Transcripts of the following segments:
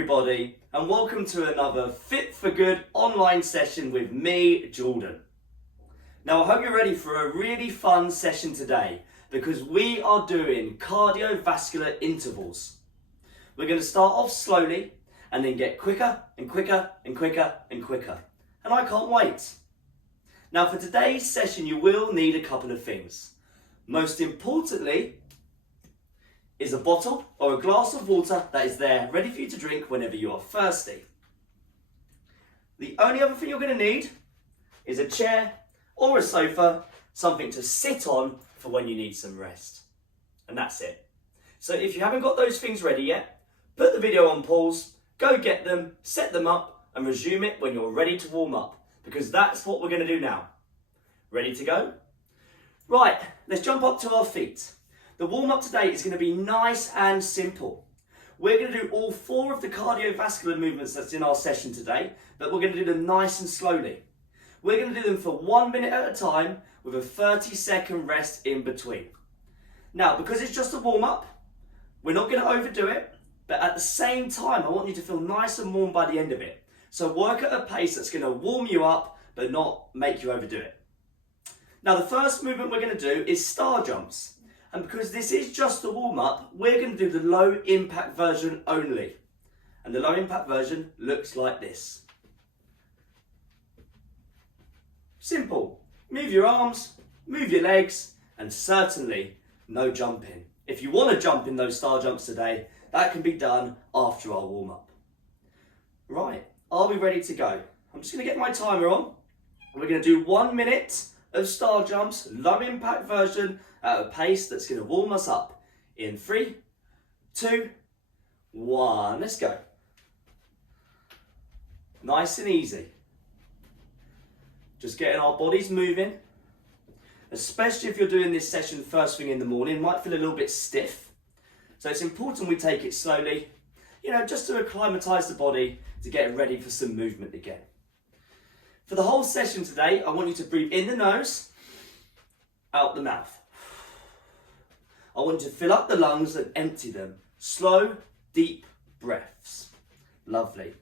everybody, and welcome to another Fit for Good online session with me, Jordan. Now I hope you're ready for a really fun session today because we are doing cardiovascular intervals. We're going to start off slowly and then get quicker and quicker and quicker and quicker. And I can't wait. Now for today's session you will need a couple of things. Most importantly is a bottle or a glass of water that is there ready for you to drink whenever you are thirsty. The only other thing you're going to need is a chair or a sofa, something to sit on for when you need some rest. And that's it. So if you haven't got those things ready yet, put the video on pause, go get them, set them up and resume it when you're ready to warm up, because that's what we're going to do now. Ready to go? Right, let's jump up to our feet. The warm-up today is going to be nice and simple. We're going to do all 4 of the cardiovascular movements that's in our session today, but we're going to do them nice and slowly. We're going to do them for 1 minute at a time with a 30-second rest in between. Now, because it's just a warm-up, we're not going to overdo it, but at the same time, I want you to feel nice and warm by the end of it. So work at a pace that's going to warm you up, but not make you overdo it. Now, the first movement we're going to do is star jumps. And because this is just a warm-up, we're going to do the low impact version only. And the low impact version looks like this. Simple. Move your arms, move your legs, and certainly no jumping. If you want to jump in those star jumps today, that can be done after our warm-up. Right, are we ready to go? I'm just going to get my timer on. We're going to do 1 minute of star jumps, low impact version, at a pace that's going to warm us up. In 3, 2, 1, let's go. Nice and easy. Just getting our bodies moving. Especially if you're doing this session first thing in the morning, it might feel a little bit stiff. So it's important we take it slowly, just to acclimatise the body to get ready for some movement again. For the whole session today, I want you to breathe in the nose, out the mouth. I want you to fill up the lungs and empty them. Slow, deep breaths. Lovely.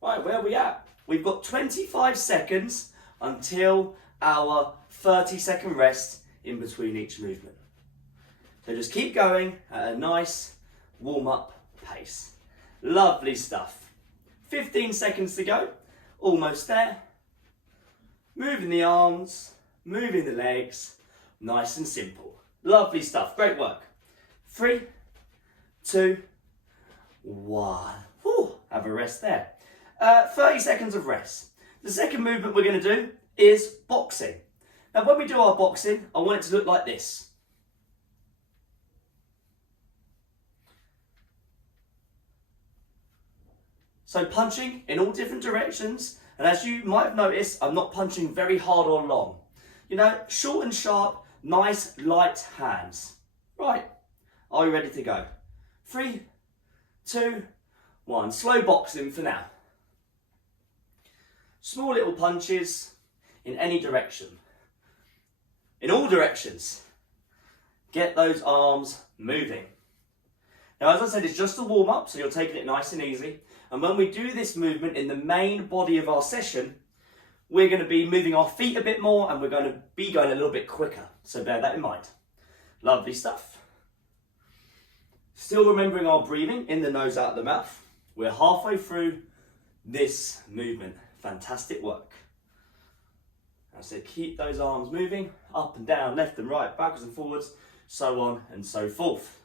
Right, where are we at? We've got 25 seconds until our 30-second rest in between each movement. So just keep going at a nice warm-up pace. Lovely stuff. 15 seconds to go. Almost there. Moving the arms, moving the legs. Nice and simple. Lovely stuff. Great work. 3, 2, 1. Whew, have a rest there. 30 seconds of rest. The second movement we're going to do is boxing. Now when we do our boxing, I want it to look like this. So punching in all different directions, and as you might have noticed, I'm not punching very hard or long. Short and sharp, nice light hands. Right, are you ready to go? 3, 2, 1. Slow boxing for now. Small little punches in any direction. In all directions. Get those arms moving. Now, as I said, it's just a warm-up, so you're taking it nice and easy. And when we do this movement in the main body of our session, we're going to be moving our feet a bit more and we're going to be going a little bit quicker. So bear that in mind. Lovely stuff. Still remembering our breathing in the nose, out the mouth. We're halfway through this movement. Fantastic work. So keep those arms moving up and down, left and right, backwards and forwards, so on and so forth.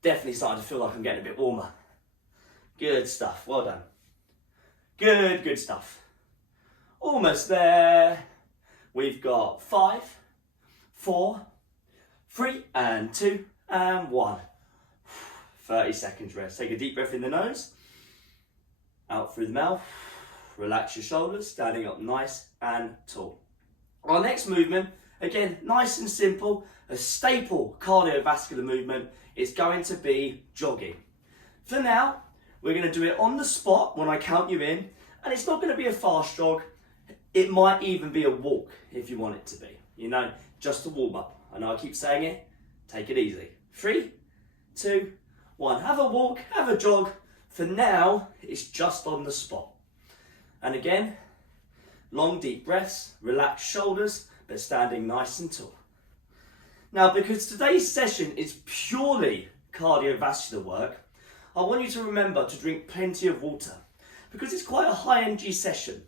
Definitely starting to feel like I'm getting a bit warmer. Good stuff. Well done. Good stuff. Almost there. We've got 5, 4, 3, and 2, and 1. 30 seconds rest. Take a deep breath in the nose. Out through the mouth. Relax your shoulders, standing up nice and tall. Our next movement, again, nice and simple, a staple cardiovascular movement is going to be jogging. For now, we're going to do it on the spot when I count you in, and it's not going to be a fast jog. It might even be a walk if you want it to be. Just a warm up. I know I keep saying it. Take it easy. 3, 2, 1. Have a walk, have a jog. For now, it's just on the spot. And again, long deep breaths, relaxed shoulders, but standing nice and tall. Now, because today's session is purely cardiovascular work, I want you to remember to drink plenty of water because it's quite a high energy session.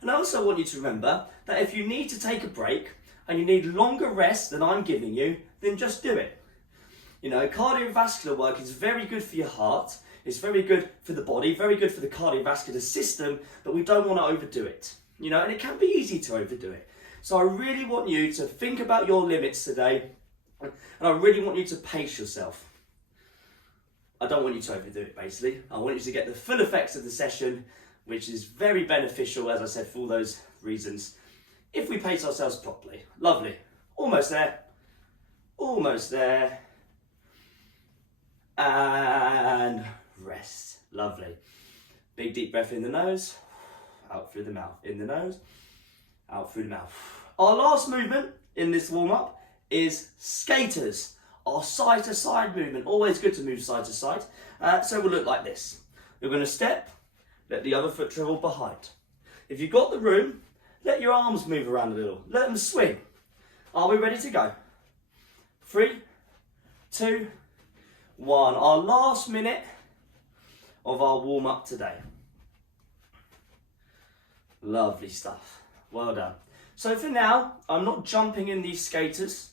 And I also want you to remember that if you need to take a break and you need longer rest than I'm giving you, then just do it. You know, cardiovascular work is very good for your heart, it's very good for the body, very good for the cardiovascular system, but we don't want to overdo it. You know, and it can be easy to overdo it. So I really want you to think about your limits today, and I really want you to pace yourself. I don't want you to overdo it, basically. I want you to get the full effects of the session, which is very beneficial, as I said, for all those reasons, if we pace ourselves properly. Lovely. Almost there. Almost there. And rest. Lovely. Big deep breath in the nose, out through the mouth. In the nose, out through the mouth. Our last movement in this warm-up is skaters. Our side to side movement. Always good to move side to side. So we'll look like this. You're going to step, let the other foot travel behind. If you've got the room, let your arms move around a little. Let them swing. Are we ready to go? 3, 2, 1. Our last minute of our warm-up today. Lovely stuff. Well done. So for now, I'm not jumping in these skaters.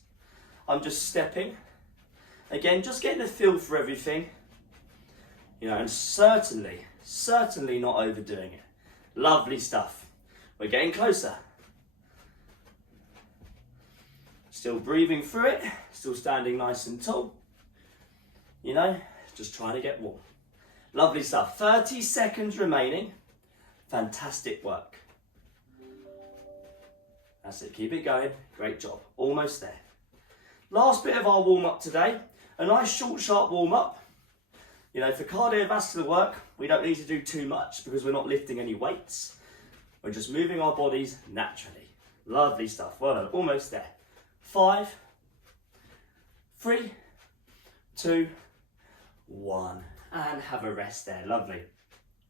I'm just stepping. Again, just getting a feel for everything. You know, and certainly not overdoing it. Lovely stuff. We're getting closer. Still breathing through it. Still standing nice and tall. You know, just trying to get warm. Lovely stuff. 30 seconds remaining. Fantastic work. That's it. Keep it going. Great job. Almost there. Last bit of our warm-up today. A nice short, sharp warm-up. You know, for cardiovascular work, we don't need to do too much because we're not lifting any weights. We're just moving our bodies naturally. Lovely stuff. Well done. Almost there. 5, 3, 2, 1. And have a rest there. Lovely.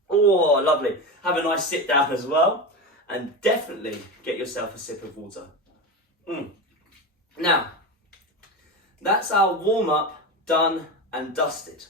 Oh, lovely. Have a nice sit down as well. And definitely get yourself a sip of water. Now, that's our warm-up done and dusted.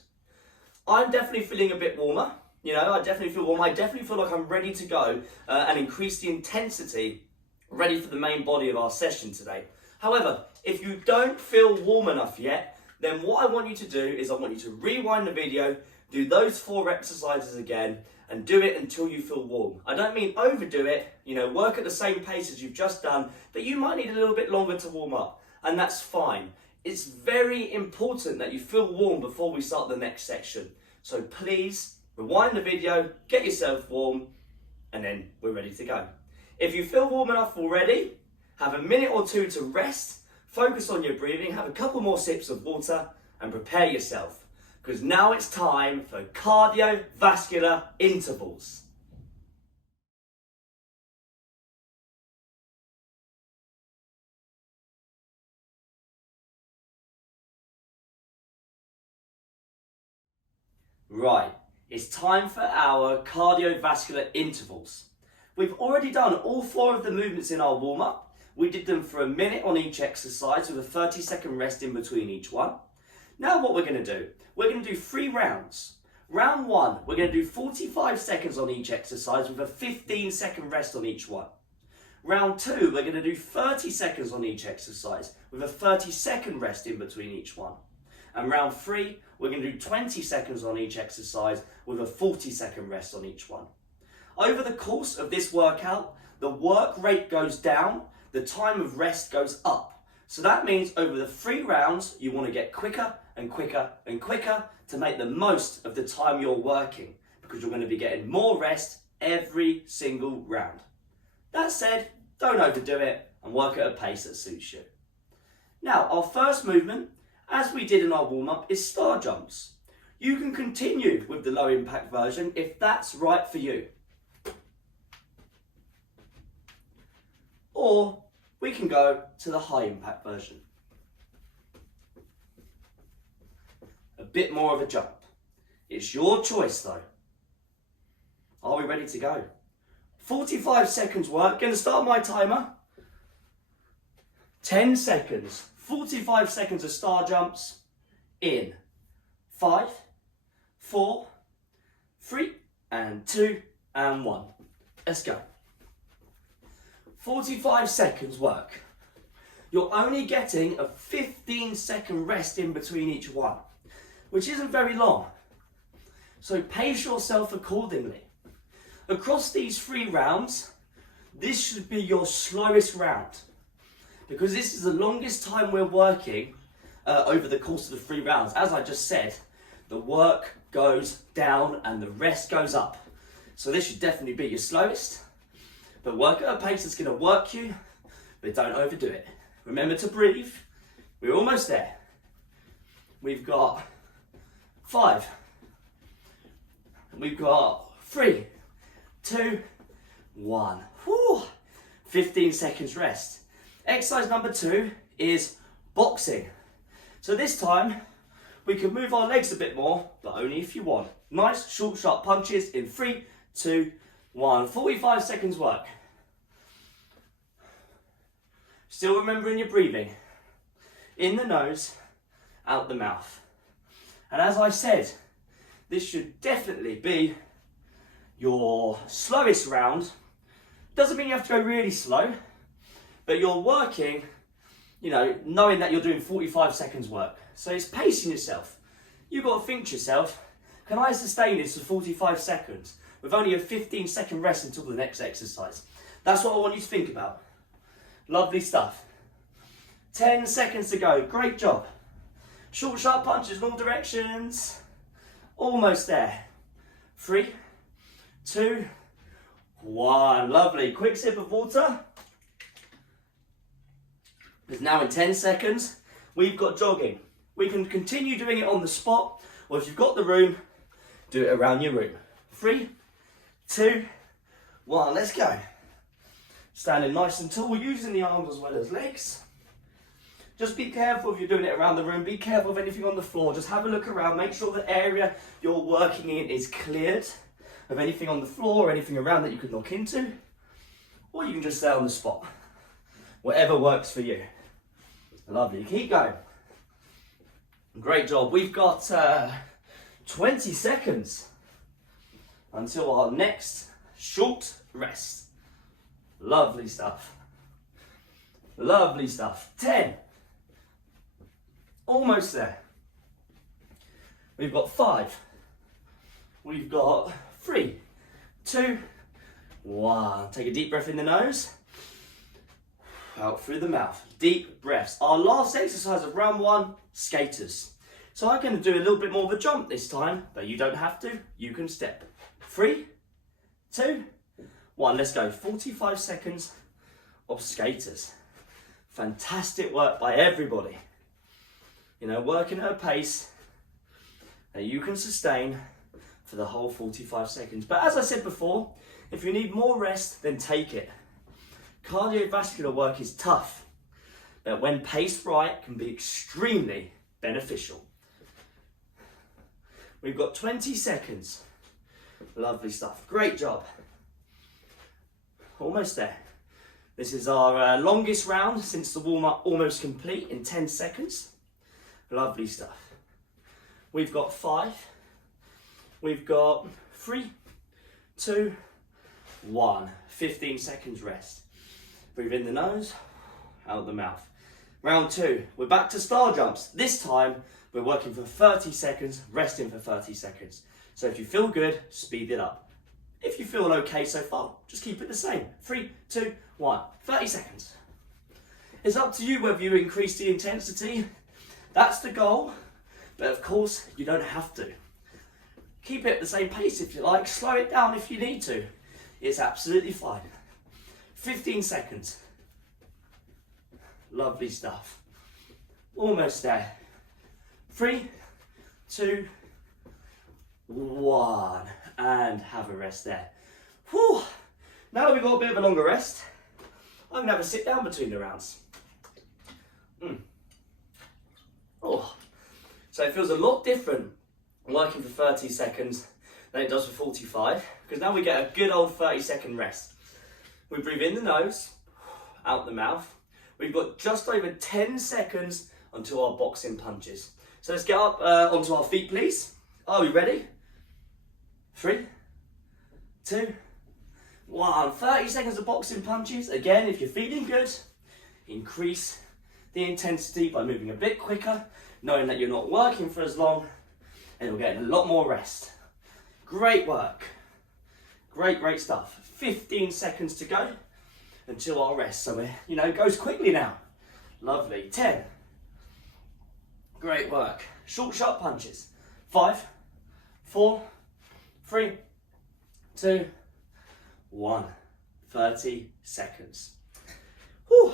I'm definitely feeling a bit warmer. You know, I definitely feel warm. I definitely feel like I'm ready to go and increase the intensity, ready for the main body of our session today. However, if you don't feel warm enough yet, then what I want you to do is I want you to rewind the video, do those 4 exercises again, and do it until you feel warm. I don't mean overdo it, you know, work at the same pace as you've just done, but you might need a little bit longer to warm up, and that's fine. It's very important that you feel warm before we start the next section. So please, rewind the video, get yourself warm, and then we're ready to go. If you feel warm enough already, have a minute or 2 to rest, focus on your breathing, have a couple more sips of water, and prepare yourself. Because now it's time for cardiovascular intervals. Right, it's time for our cardiovascular intervals. We've already done all 4 of the movements in our warm-up. We did them for a minute on each exercise with a 30-second rest in between each one. Now what we're going to do, we're going to do 3 rounds. Round 1, we're going to do 45 seconds on each exercise with a 15-second rest on each one. Round 2, we're going to do 30 seconds on each exercise with a 30-second rest in between each one. And round 3, we're going to do 20 seconds on each exercise with a 40-second rest on each one. Over the course of this workout, the work rate goes down, the time of rest goes up. So that means over the 3 rounds, you want to get quicker and quicker and quicker to make the most of the time you're working, because you're going to be getting more rest every single round. That said, don't overdo it and work at a pace that suits you. Now, our first movement, as we did in our warm-up, is star jumps. You can continue with the low impact version if that's right for you. Or we can go to the high impact version. A bit more of a jump. It's your choice though. Are we ready to go? 45 seconds work. Going to start my timer. 10 seconds. 45 seconds of star jumps. In 5, 4, 3, and 2, and 1. Let's go. 45 seconds work. You're only getting a 15-second rest in between each one, which isn't very long. So pace yourself accordingly. Across these 3 rounds, this should be your slowest round, because this is the longest time we're working over the course of the 3 rounds. As I just said, the work goes down and the rest goes up. So this should definitely be your slowest, but work at a pace that's going to work you, but don't overdo it. Remember to breathe. We're almost there. We've got 5. We've got 3, 2, 1. Whew. 15 seconds rest. Exercise number 2 is boxing. So this time we can move our legs a bit more, but only if you want. Nice, short, sharp punches in 3, 2, 1. 45 seconds work. Still remembering your breathing. In the nose, out the mouth. And as I said, this should definitely be your slowest round. Doesn't mean you have to go really slow, but you're working, knowing that you're doing 45 seconds work. So it's pacing yourself. You've got to think to yourself, can I sustain this for 45 seconds with only a 15-second rest until the next exercise? That's what I want you to think about. Lovely stuff. 10 seconds to go. Great job. Short, sharp punches in all directions. Almost there. 3, 2, 1. Lovely. Quick sip of water. Because now in 10 seconds, we've got jogging. We can continue doing it on the spot, or if you've got the room, do it around your room. 3, 2, 1. Let's go. Standing nice and tall, using the arms as well as legs. Just be careful if you're doing it around the room. Be careful of anything on the floor. Just have a look around. Make sure the area you're working in is cleared of anything on the floor or anything around that you could knock into. Or you can just stay on the spot. Whatever works for you. Lovely. Keep going. Great job. We've got 20 seconds until our next short rest. Lovely stuff. Lovely stuff. 10. Almost there. We've got 5. We've got 3, 2, 1. Take a deep breath in the nose. Out through the mouth. Deep breaths. Our last exercise of round 1, skaters. So I'm going to do a little bit more of a jump this time, but you don't have to. You can step. 3, 2, 1. Let's go. 45 seconds of skaters. Fantastic work by everybody. Working at a pace that you can sustain for the whole 45 seconds. But as I said before, if you need more rest, then take it. Cardiovascular work is tough, but when paced right, can be extremely beneficial. We've got 20 seconds. Lovely stuff. Great job. Almost there. This is our longest round since the warm-up, almost complete in 10 seconds. Lovely stuff. We've got 5. We've got 3, 2, 1. 15 seconds rest. Breathe in the nose, out the mouth. Round 2, we're back to star jumps. This time, we're working for 30 seconds, resting for 30 seconds. So if you feel good, speed it up. If you feel okay so far, just keep it the same. 3, 2, 1. 30 seconds. It's up to you whether you increase the intensity. That's the goal. But of course, you don't have to. Keep it at the same pace if you like. Slow it down if you need to. It's absolutely fine. 15 seconds. Lovely stuff. Almost there. 3, 2, 1. And have a rest there. Whew. Now that we've got a bit of a longer rest, I'm going to have a sit down between the rounds. Oh. So it feels a lot different working for 30 seconds than it does for 45, because now we get a good old 30-second rest. We breathe in the nose, out the mouth. We've got just over 10 seconds until our boxing punches. So let's get up onto our feet, please. Are we ready? 3, 2, 1. 30 seconds of boxing punches. Again, if you're feeling good, increase the intensity by moving a bit quicker, knowing that you're not working for as long, and you'll get a lot more rest. Great work. Great stuff. 15 seconds to go until our rest. So it goes quickly now. Lovely. 10. Great work. Short, sharp punches. 5, 4, 3, 2, 1. 30 seconds. Whew.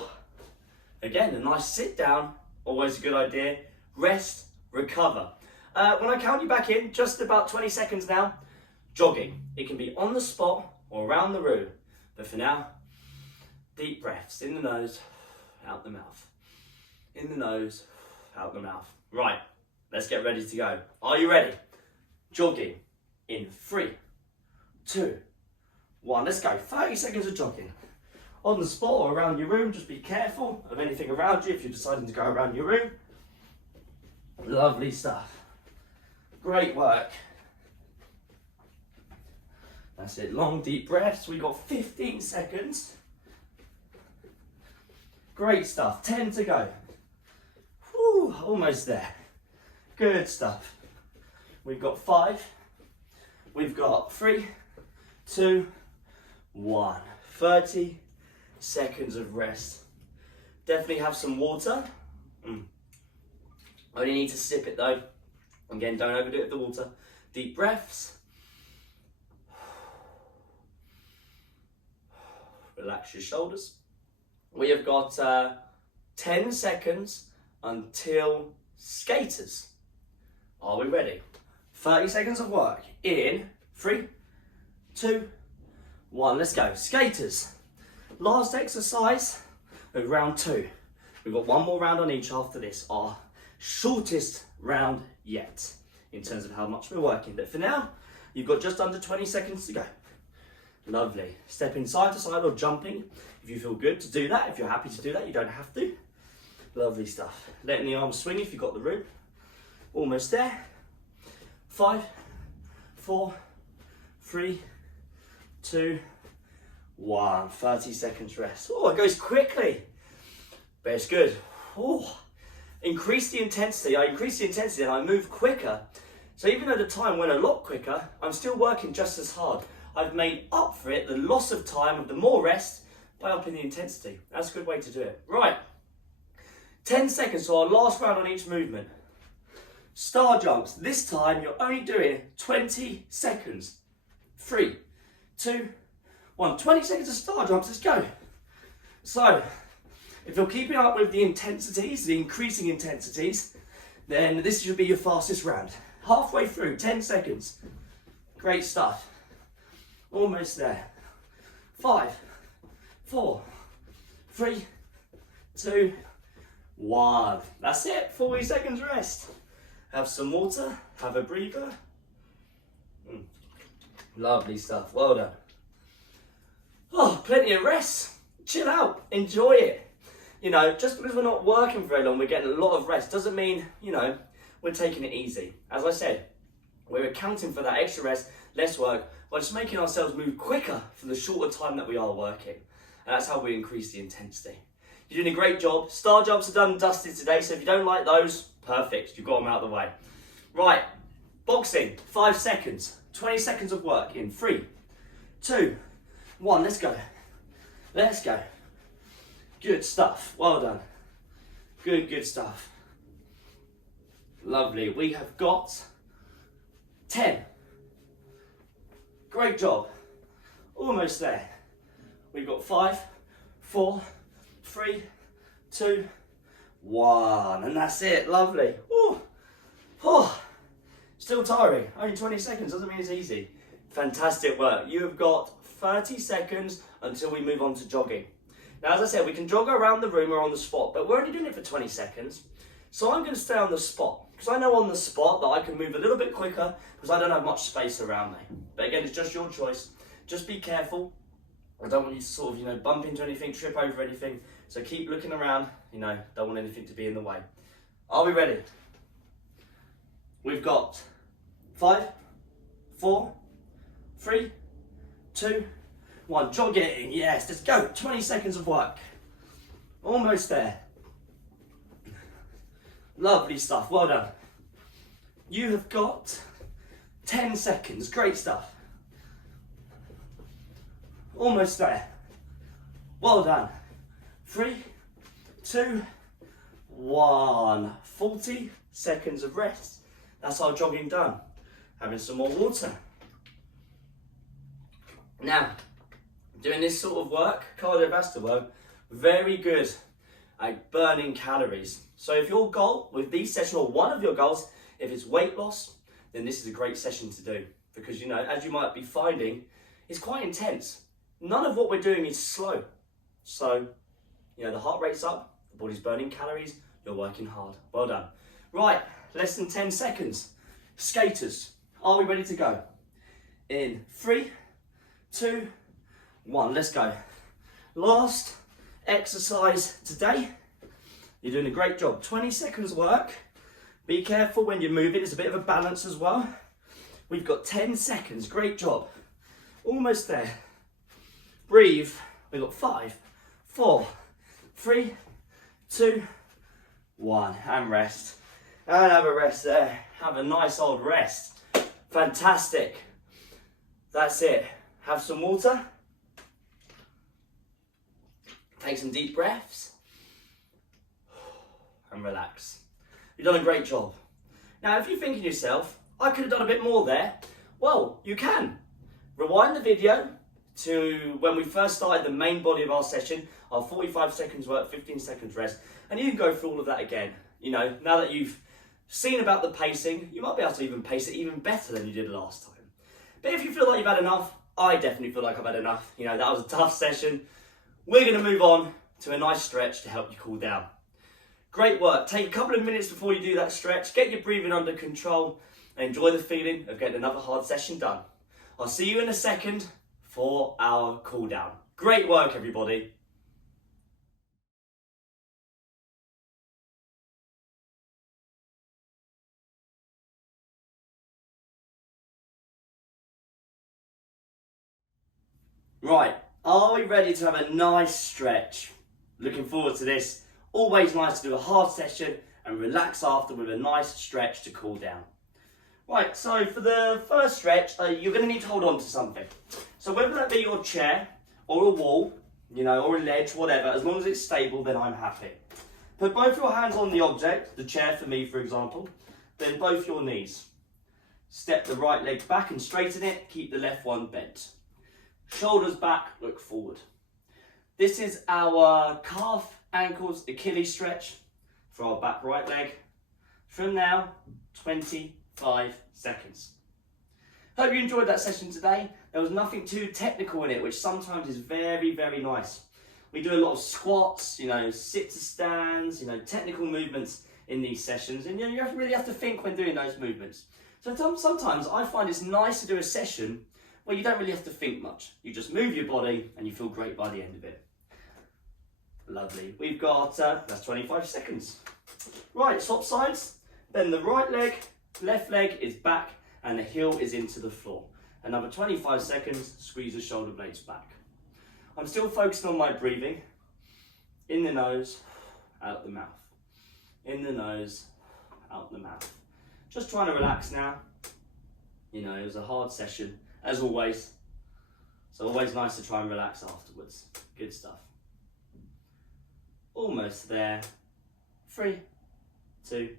Again, a nice sit down. Always a good idea. Rest, recover. When I count you back in, just about 20 seconds now, jogging. It can be on the spot or around the room. But for now, deep breaths in the nose, out the mouth. In the nose, out the mouth. Right, let's get ready to go. Are you ready? Jogging in 3, 2, 1. Let's go. 30 seconds of jogging. On the spot or around your room, just be careful of anything around you if you're deciding to go around your room. Lovely stuff. Great work. That's it. Long, deep breaths. We've got 15 seconds. Great stuff. 10 to go. Whew, almost there. Good stuff. We've got 5. We've got 3, 2, 1. 30 seconds of rest. Definitely have some water. Only need to sip it though. Again, don't overdo it with the water. Deep breaths. Relax your shoulders. We have got 10 seconds until skaters. Are we ready? 30 seconds of work. In 3, 2, 1. Let's go. Skaters. Last exercise of round 2. We've got one more round on each after this. Our shortest round yet in terms of how much we're working. But for now, you've got just under 20 seconds to go. Lovely. Stepping side to side or jumping if you feel good to do that. If you're happy to do that, you don't have to. Lovely stuff. Letting the arms swing if you've got the room. Almost there. 5, 4, 3, 2, 1. 30 seconds rest. Oh, it goes quickly, but it's good. Oh, increase the intensity. I increase the intensity and I move quicker. So even though the time went a lot quicker, I'm still working just as hard. I've made up for it, the loss of time of the more rest, by upping the intensity. That's a good way to do it. Right, 10 seconds, so our last round on each movement. Star jumps. This time you're only doing 20 seconds. 3, 2, 1. 20 seconds of star jumps, let's go. So, if you're keeping up with the intensities, the increasing intensities, then this should be your fastest round. Halfway through, 10 seconds. Great stuff. Almost there. 5, 4, 3, 2, 1. That's it. 40 seconds rest. Have some water. Have a breather. Lovely stuff. Well done. Oh, plenty of rest. Chill out. Enjoy it. Just because we're not working very long, we're getting a lot of rest, doesn't mean, we're taking it easy. As I said, we're accounting for that extra rest, less work, by just making ourselves move quicker for the shorter time that we are working. And that's how we increase the intensity. You're doing a great job. Star jumps are done and dusted today, so if you don't like those, perfect. You've got them out of the way. Right, boxing, 5 seconds. 20 seconds of work in 3, 2, 1. Let's go. Let's go. Good stuff. Well done. Good stuff. Lovely. We have got 10. Great job. Almost there. We've got 5, 4, 3, 2, 1. And that's it. Lovely. Ooh. Oh. Still tiring. Only 20 seconds. Doesn't mean it's easy. Fantastic work. You have got 30 seconds until we move on to jogging. Now, as I said, we can jog around the room or on the spot, but we're only doing it for 20 seconds. So I'm going to stay on the spot, because I know on the spot that I can move a little bit quicker because I don't have much space around me. But again, it's just your choice. Just be careful. I don't want you to sort of, bump into anything, trip over anything. So keep looking around, don't want anything to be in the way. Are we ready? We've got 5, 4, 3, 2, 1. Jogging, yes, let's go. 20 seconds of work. Almost there. Lovely stuff, well done. You have got 10 seconds, great stuff. Almost there. Well done. 3, 2, 1. 40 seconds of rest. That's our jogging done. Having some more water. Now, doing this sort of work, cardiovascular work, very good at burning calories. So if your goal with these sessions, or one of your goals, if it's weight loss, then this is a great session to do. Because as you might be finding, it's quite intense. None of what we're doing is slow. So, the heart rate's up, the body's burning calories, you're working hard. Well done. Right, less than 10 seconds. Skaters, are we ready to go? In 3, 2, 1, let's go. Last exercise today. You're doing a great job. 20 seconds work. Be careful when you're moving, it's a bit of a balance as well. We've got 10 seconds, great job. Almost there. Breathe. We've got 5, 4, 3, 2, 1. And rest. And have a rest there. Have a nice old rest. Fantastic. That's it. Have some water. Take some deep breaths. And relax. You've done a great job. Now, if you're thinking to yourself, I could have done a bit more there. Well, you can. Rewind the video to when we first started the main body of our session, our 45 seconds work, 15 seconds rest, and you can go through all of that again. Now that you've seen about the pacing, you might be able to even pace it even better than you did last time. But if you feel like you've had enough, I definitely feel like I've had enough. That was a tough session. We're going to move on to a nice stretch to help you cool down. Great work. Take a couple of minutes before you do that stretch. Get your breathing under control and enjoy the feeling of getting another hard session done. I'll see you in a second for our cool down. Great work, everybody. Right, are we ready to have a nice stretch? Looking forward to this. Always nice to do a hard session and relax after with a nice stretch to cool down. Right, so for the first stretch, you're going to need to hold on to something. So whether that be your chair or a wall, or a ledge, whatever, as long as it's stable, then I'm happy. Put both your hands on the object, the chair for me, for example, then both your knees. Step the right leg back and straighten it, keep the left one bent. Shoulders back, look forward. This is our calf, ankles, Achilles stretch for our back right leg. From now, 25 seconds. Hope you enjoyed that session today. There was nothing too technical in it, which sometimes is very, very nice. We do a lot of squats, sit to stands, technical movements in these sessions, and you really have to think when doing those movements. So sometimes I find it's nice to do a session where you don't really have to think much. You just move your body and you feel great by the end of it. Lovely. We've got, that's 25 seconds. Right, swap sides. Then the right leg, left leg is back and the heel is into the floor. Another 25 seconds, squeeze the shoulder blades back. I'm still focusing on my breathing. In the nose, out the mouth. In the nose, out the mouth. Just trying to relax now. It was a hard session, as always. So always nice to try and relax afterwards. Good stuff. Almost there. 3, 2,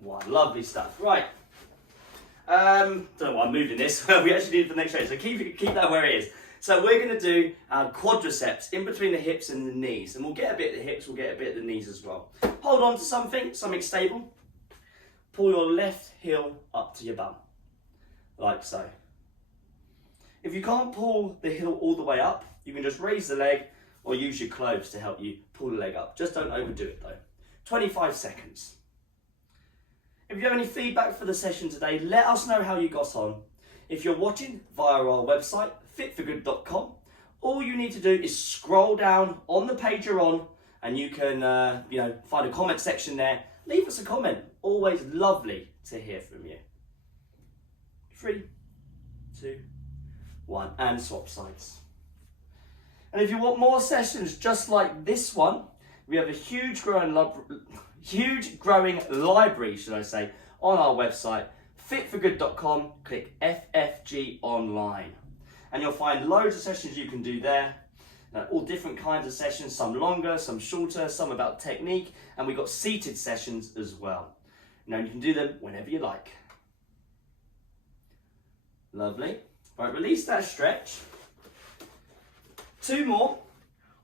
1. Lovely stuff. Right. Don't know why I'm moving this. We actually need it for the next show, so keep that where it is. So we're going to do our quadriceps in between the hips and the knees, and we'll get a bit of the hips, we'll get a bit of the knees as well. Hold on to something stable. Pull your left heel up to your bum, like so. If you can't pull the heel all the way up, you can just raise the leg or use your clothes to help you pull the leg up. Just don't overdo it though. 25 seconds. If you have any feedback for the session today, let us know how you got on. If you're watching via our website, fitforgood.com, all you need to do is scroll down on the page you're on, and you can find a comment section there. Leave us a comment. Always lovely to hear from you. 3, 2, 1, and swap sides. And if you want more sessions just like this one, we have a huge growing library, should I say, on our website, fitforgood.com. Click FFG online, and you'll find loads of sessions you can do there. All different kinds of sessions, some longer, some shorter, some about technique, and we've got seated sessions as well. Now you can do them whenever you like. Lovely. Right, release that stretch. 2 more.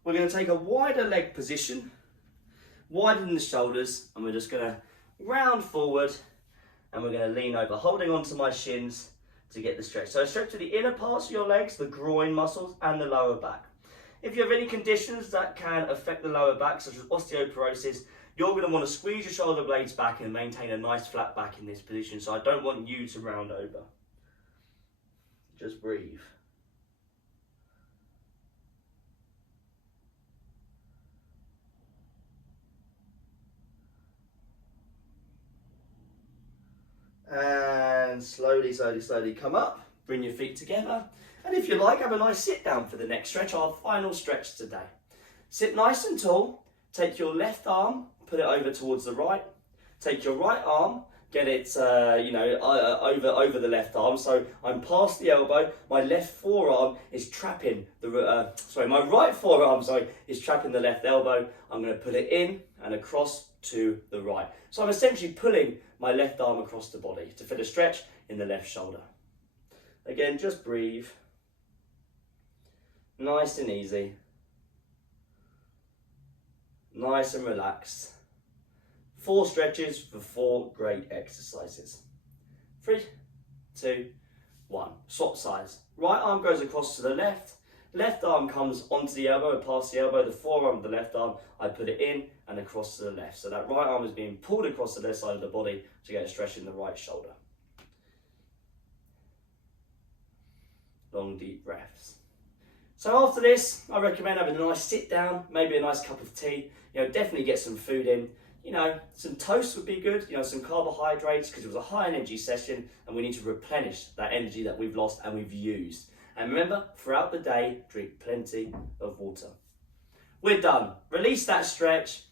We're going to take a wider leg position, widen the shoulders, and we're just going to round forward, and we're going to lean over, holding onto my shins to get the stretch. So stretch to the inner parts of your legs, the groin muscles, and the lower back. If you have any conditions that can affect the lower back, such as osteoporosis, you're going to want to squeeze your shoulder blades back and maintain a nice flat back in this position. So I don't want you to round over. Just breathe. And slowly, slowly, slowly come up. Bring your feet together. And if you like, have a nice sit down for the next stretch, our final stretch today. Sit nice and tall. Take your left arm, put it over towards the right. Take your right arm, get it over the left arm. So I'm past the elbow. My left forearm is trapping my right forearm is trapping the left elbow. I'm going to put it in and across to the right. So I'm essentially pulling my left arm across the body to fit a stretch in the left shoulder. Again, just breathe. Nice and easy. Nice and relaxed. 4 stretches for 4 great exercises. 3, 2, 1. Swap sides. Right arm goes across to the left. Left arm comes onto the elbow and past the elbow. The forearm of the left arm, I put it in and across to the left. So that right arm is being pulled across the left side of the body to get a stretch in the right shoulder. Long, deep breaths. So after this, I recommend having a nice sit down, maybe a nice cup of tea. Definitely get some food in. Some toast would be good. Some carbohydrates, because it was a high energy session and we need to replenish that energy that we've lost and we've used. And remember, throughout the day, drink plenty of water. We're done. Release that stretch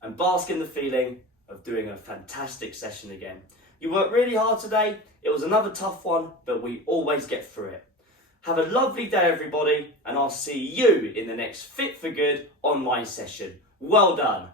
and bask in the feeling of doing a fantastic session again. You worked really hard today. It was another tough one, but we always get through it. Have a lovely day, everybody, and I'll see you in the next Fit for Good online session. Well done.